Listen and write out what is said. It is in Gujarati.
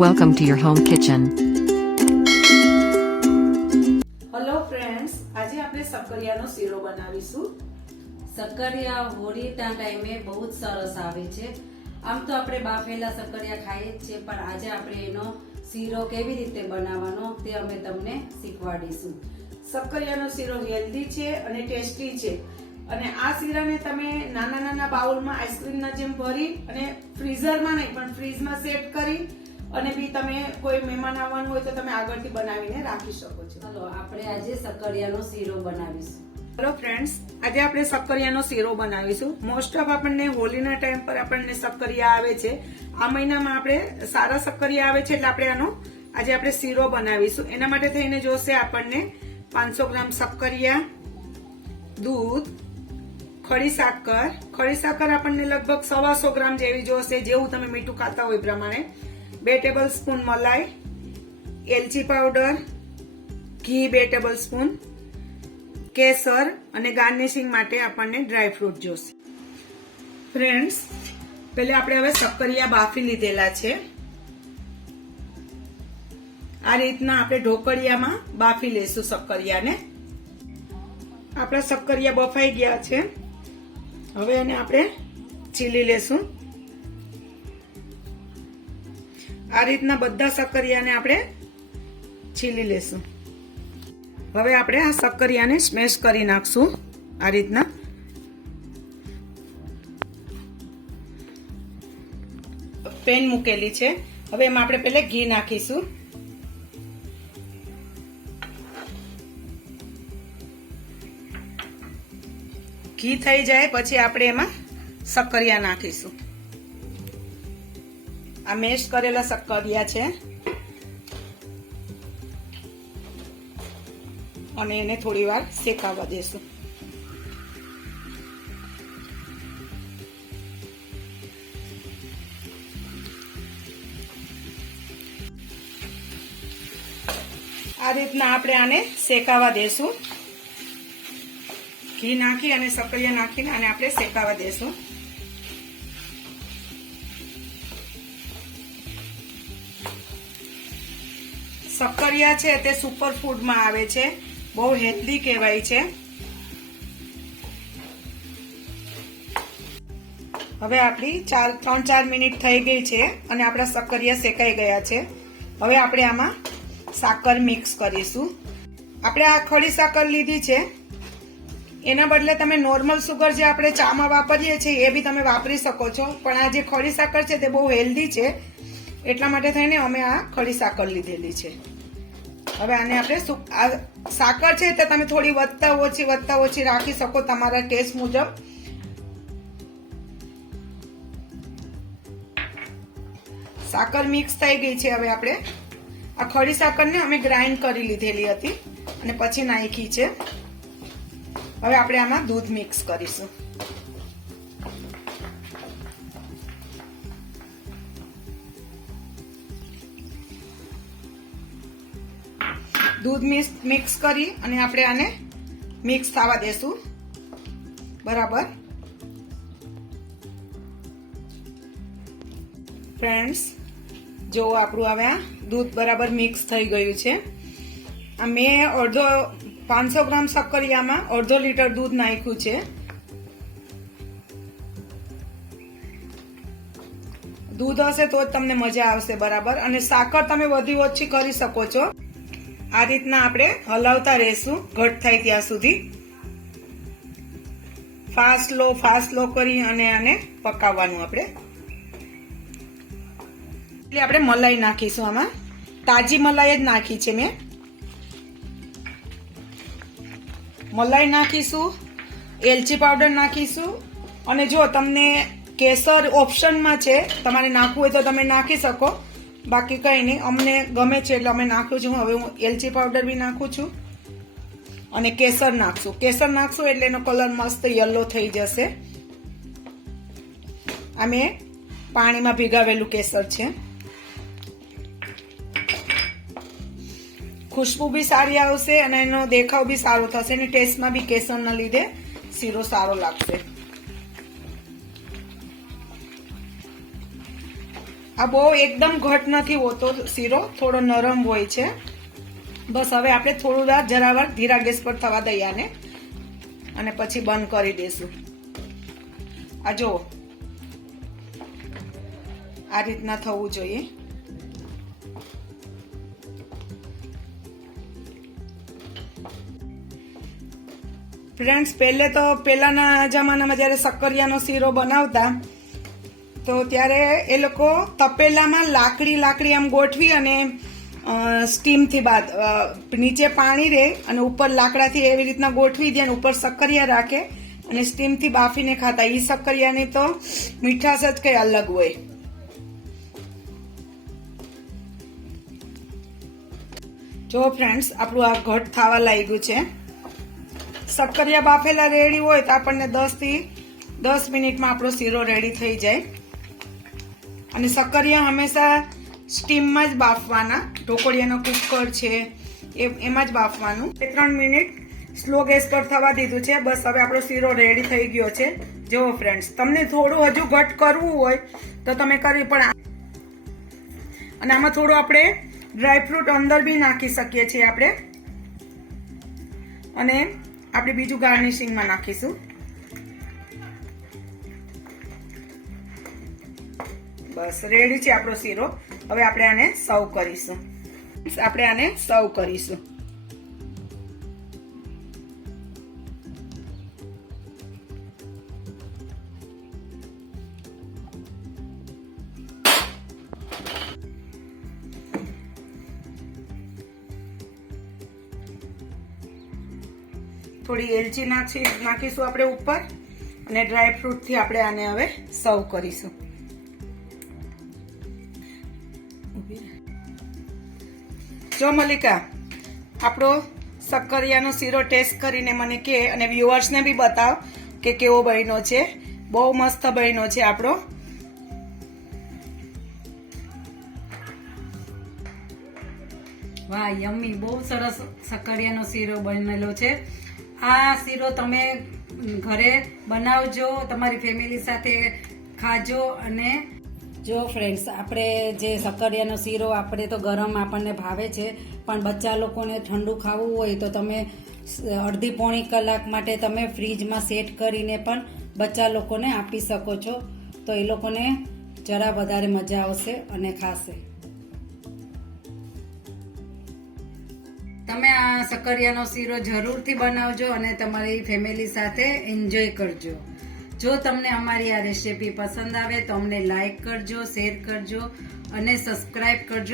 Welcome to your home kitchen. Hello friends, આજે આપણે સક્કરિયાનો શીરો બનાવીશું. સક્કરિયા હોળીના ટાઈમે બહુ જ સરસ આવે છે. આમ તો આપણે બાફેલા સક્કરિયા ખાઈએ જ છે, પણ આજે આપણે એનો શીરો કેવી રીતે બનાવવાનો તે અમે તમને શીખવાડીશું. સક્કરિયાનો શીરો હેલ્ધી છે અને ટેસ્ટી છે. અને આ શીરાને તમે નાના નાના બાઉલમાં આઈસ્ક્રીમના જેમ ભરી અને ફ્રીઝરમાં નહીં પણ ફ્રીજમાં સેટ કરી અને બી તમે કોઈ મહેમાન આવવાનું હોય તો તમે આગળથી બનાવીને રાખી શકો છો. ચાલો આપણે આજે સક્કરિયાનો શીરો બનાવીશું. હેલો ફ્રેન્ડ્સ, આજે આપણે સક્કરિયાનો શીરો બનાવીશું. મોસ્ટ ઓફ આપણને હોલીના ટાઈમ પર આપણને સક્કરિયા આવે છે. આ મહિનામાં આપણે સારા સક્કરિયા આવે છે એટલે આપણે આજે આપણે શીરો બનાવીશું. એના માટે થઈને જોશે આપણને 500 ગ્રામ સક્કરિયા, દૂધ, ખડી સાકર આપણને લગભગ 125 ગ્રામ જેવી જોશે, જેવું તમે મીઠું ખાતા હોય પ્રમાણે. 2 ટેબલ સ્પૂન મલાઈ, એલચી પાવડર, ઘી 2 ટેબલ સ્પૂન, કેસર અને ગાર્નિશિંગ માટે આપણને ડ્રાય ફ્રૂટ જોશે. ફ્રેન્ડ્સ, પહેલા આપણે હવે સક્કરિયા બાફી લીધેલા છે. આ રીતના આપણે ઢોકળિયામાં બાફી લેશું સક્કરિયાને. આપણા સક્કરિયા બફાઈ ગયા છે. હવે એને આપણે છીલી લેશું. આ રીતના બધા સક્કરિયાને આપણે છીલી લેશું. હવે આપણે આ સક્કરિયાને સ્મેશ કરી નાખશું. આ રીતના પેન મૂકેલી છે. હવે એમાં આપણે પહેલા ઘી નાખીશું. ઘી થઈ જાય પછી આપણે એમાં સક્કરિયા નાખીશું. આ મેશ કરેલા સક્કરિયા છે અને એને થોડી વાર શેકાવા દેશું. આ રીતના આપણે આને શેકાવા દેશું. ઘી નાખી અને સક્કરિયા નાખીને આને આપણે શેકાવા દેશું. સક્કરિયા છે તે સુપર ફૂડમાં આવે છે, બહુ હેલ્ધી કહેવાય છે. હવે આપણી 3-4 મિનિટ થઈ ગઈ છે અને આપણા સક્કરિયા શેકાઈ ગયા છે. હવે આપણે આમાં સાકર મિક્સ કરીશું. આપણે આ ખડી સાકર લીધી છે, એના બદલે તમે નોર્મલ સુગર જે આપણે ચામાં વાપરીએ છીએ એ બી તમે વાપરી શકો છો, પણ આ જે ખડી સાકર છે તે બહુ હેલ્ધી છે એટલા માટે થઈને અમે આ ખડી સાકર લીધેલી છે. હવે આને આપણે આ સાકર છે તે તમે થોડી વધતા ઓછી રાખી શકો તમારા ટેસ્ટ મુજબ. સાકર મિક્સ થઈ ગઈ છે. હવે આપણે આ ખડી સાકરને અમે ગ્રાઇન્ડ કરી લીધેલી હતી અને પછી નાખી છે. હવે આપણે આમાં દૂધ મિક્સ કરીશું. દૂધ મિક્સ કરી અને આપણે આને મિક્સ થવા દેશું બરાબર. ફ્રેન્ડ્સ, જો આપણું હવે આ દૂધ બરાબર મિક્સ થઈ ગયું છે. આ મેં 500 ગ્રામ સક્કરિયામાં 1/2 લીટર દૂધ નાખ્યું છે. દૂધ હશે તો જ તમને મજા આવશે બરાબર. અને સાકર તમે વધી ઓછી કરી શકો છો. આ રીતના આપણે હલાવતા રહેશું ઘટ થાય ત્યાં સુધી. ફાસ્ટ લો કરી અને આને પકાવવાનું આપણે. એટલે આપણે મલાઈ નાખીશું. આમાં તાજી મલાઈ જ નાખી છે મેં. મલાઈ નાખીશું, એલચી પાવડર નાખીશું અને જો તમને કેસર ઓપ્શનમાં છે, તમારે નાખવું હોય તો તમે નાખી શકો, બાકી કંઈ નહીં. અમને ગમે છે એટલે અમે નાખું છું. હવે હું એલચી પાવડર બી નાખું છું અને કેસર નાખશું એટલે એનો કલર મસ્ત યલો થઈ જશે. આ મેં પાણીમાં ભીગાવેલું કેસર છે. ખુશ્બુ બી સારી આવશે અને એનો દેખાવ બી સારો થશે અને ટેસ્ટમાં બી કેસરના લીધે શીરો સારો લાગશે. આ બહુ એકદમ ઘટ નથી હોતો શીરો, થોડો નરમ હોય છે. બસ હવે આપણે થોડું જરા વાર ધીરા ગેસ પર થવા દઈએ આને અને પછી બંધ કરી દઈશું. આ જો આ રીતના થવું જોઈએ. ફ્રેન્ડ્સ, પહેલાના જમાનામાં જ્યારે સક્કરિયાનો શીરો બનાવતા તો ત્યારે એ લોકો તપેલામાં લાકડી આમ ગોઠવી અને સ્ટીમથી બાદ નીચે પાણી રહે અને ઉપર લાકડાથી એવી રીતના ગોઠવી દે અને ઉપર સક્કરિયા રાખે અને સ્ટીમથી બાફીને ખાતા. ઈ સક્કરિયાની તો મીઠાશ જ કઈ અલગ હોય. જો ફ્રેન્ડ્સ, આપણું આ ઘટ થવા લાગ્યું છે. સક્કરિયા બાફેલા રેડી હોય તો આપણને 10 થી 10 મિનિટમાં આપણો શીરો રેડી થઈ જાય. અને સક્કરિયા હંમેશા સ્ટીમમાં જ બાફવાના. ઢોકળિયાનો કુકર છે એમાં જ બાફવાનું. 3 મિનિટ સ્લો ગેસ પર થવા દીધું છે. બસ હવે આપણો શીરો રેડી થઈ ગયો છે. જુઓ ફ્રેન્ડ્સ, તમને થોડું હજુ ઘટ કરવું હોય તો તમે કરી પણ. અને આમાં થોડું આપણે ડ્રાયફ્રૂટ અંદર બી નાખી શકીએ છીએ આપણે. અને આપણે બીજું ગાર્નિશિંગમાં નાખીશું. બસ રેડી છે આપણો શીરો. હવે આપણે આને સર્વ કરીશું. થોડી એલચી નાખીશું આપણે ઉપર અને ડ્રાયફ્રૂટ થી આપણે આને હવે સર્વ કરીશું. જો મલિકા, આપણો સક્કરિયાનો શીરો ટેસ્ટ કરીને મને કે અને વ્યુઅર્સને બી બતાવ કે કેવો બન્યો છે. બહુ મસ્ત બન્યો છે આપણો. વાહ, યમ્મી! બહુ સરસ સક્કરિયાનો શીરો બનેલો છે. આ શીરો તમે ઘરે બનાવજો, તમારી ફેમિલી સાથે ખાજો. અને જો ફ્રેન્ડ્સ, આપણે જે સક્કરિયાનો શીરો આપણે તો ગરમ આપણને ભાવે છે, પણ બચ્ચા લોકોને ઠંડુ ખાવું હોય તો તમે અડધી પોણી કલાક માટે તમે ફ્રીજમાં સેટ કરીને પણ બચ્ચા લોકોને આપી શકો છો. તો એ લોકોને જરા વધારે મજા આવશે અને ખાશે. તમે આ સક્કરિયાનો શીરો જરૂરથી બનાવજો અને તમારી ફેમિલી સાથે એન્જોય કરજો. જો તમને અમારી આ રેસીપી પસંદ આવે તો અમને લાઈક કરજો, શેર કરજો અને સબસ્ક્રાઇબ કરજો.